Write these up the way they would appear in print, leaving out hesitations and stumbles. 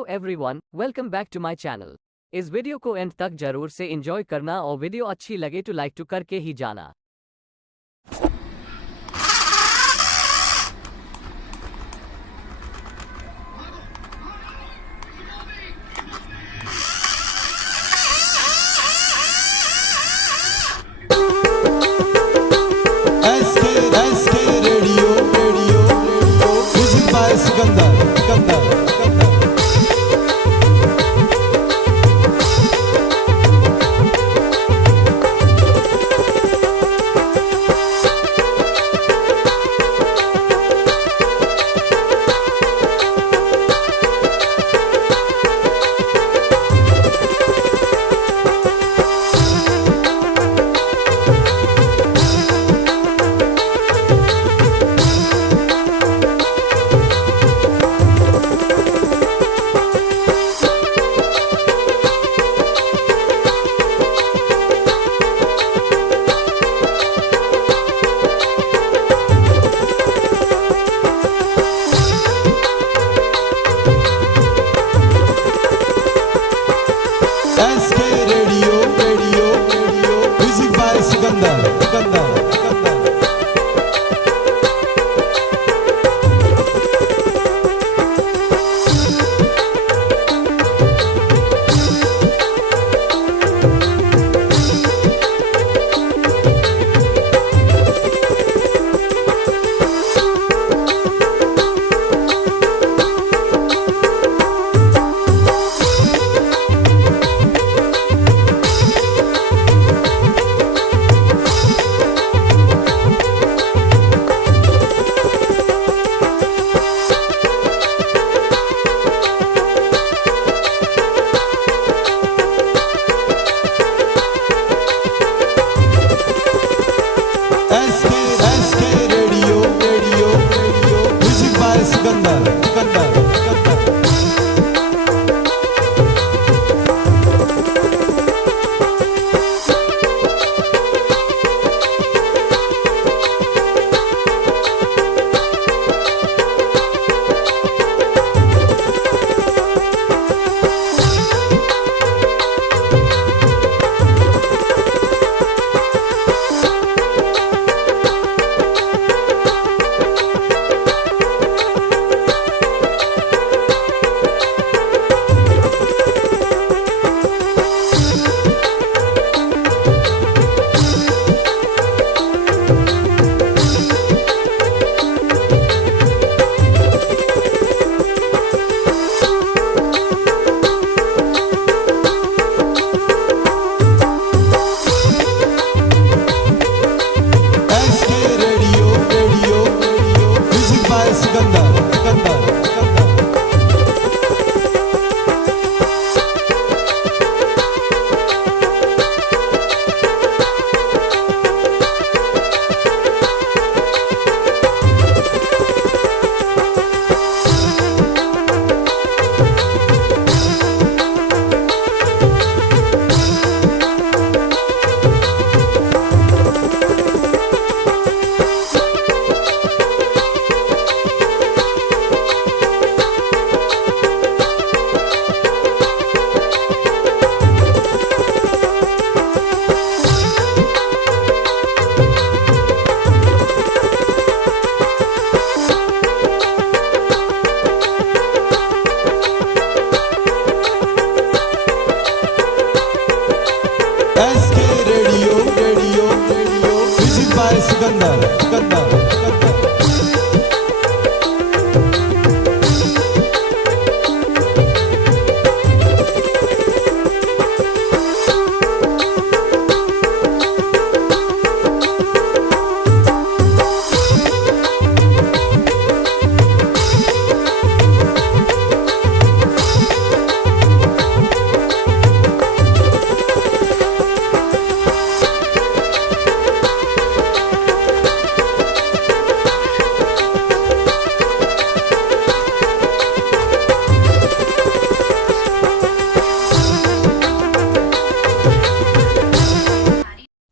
Hello everyone, welcome back to my channel. इस video को end तक जरूर से एंजॉय करना और वीडियो अच्छी लगे तो लाइक टू करके ही जाना।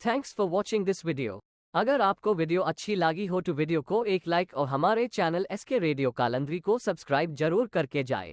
Thanks for watching this video. अगर आपको वीडियो अच्छी लगी हो तो वीडियो को एक लाइक और हमारे चैनल एसके रेडियो कालंद्री को सब्सक्राइब जरूर करके जाए।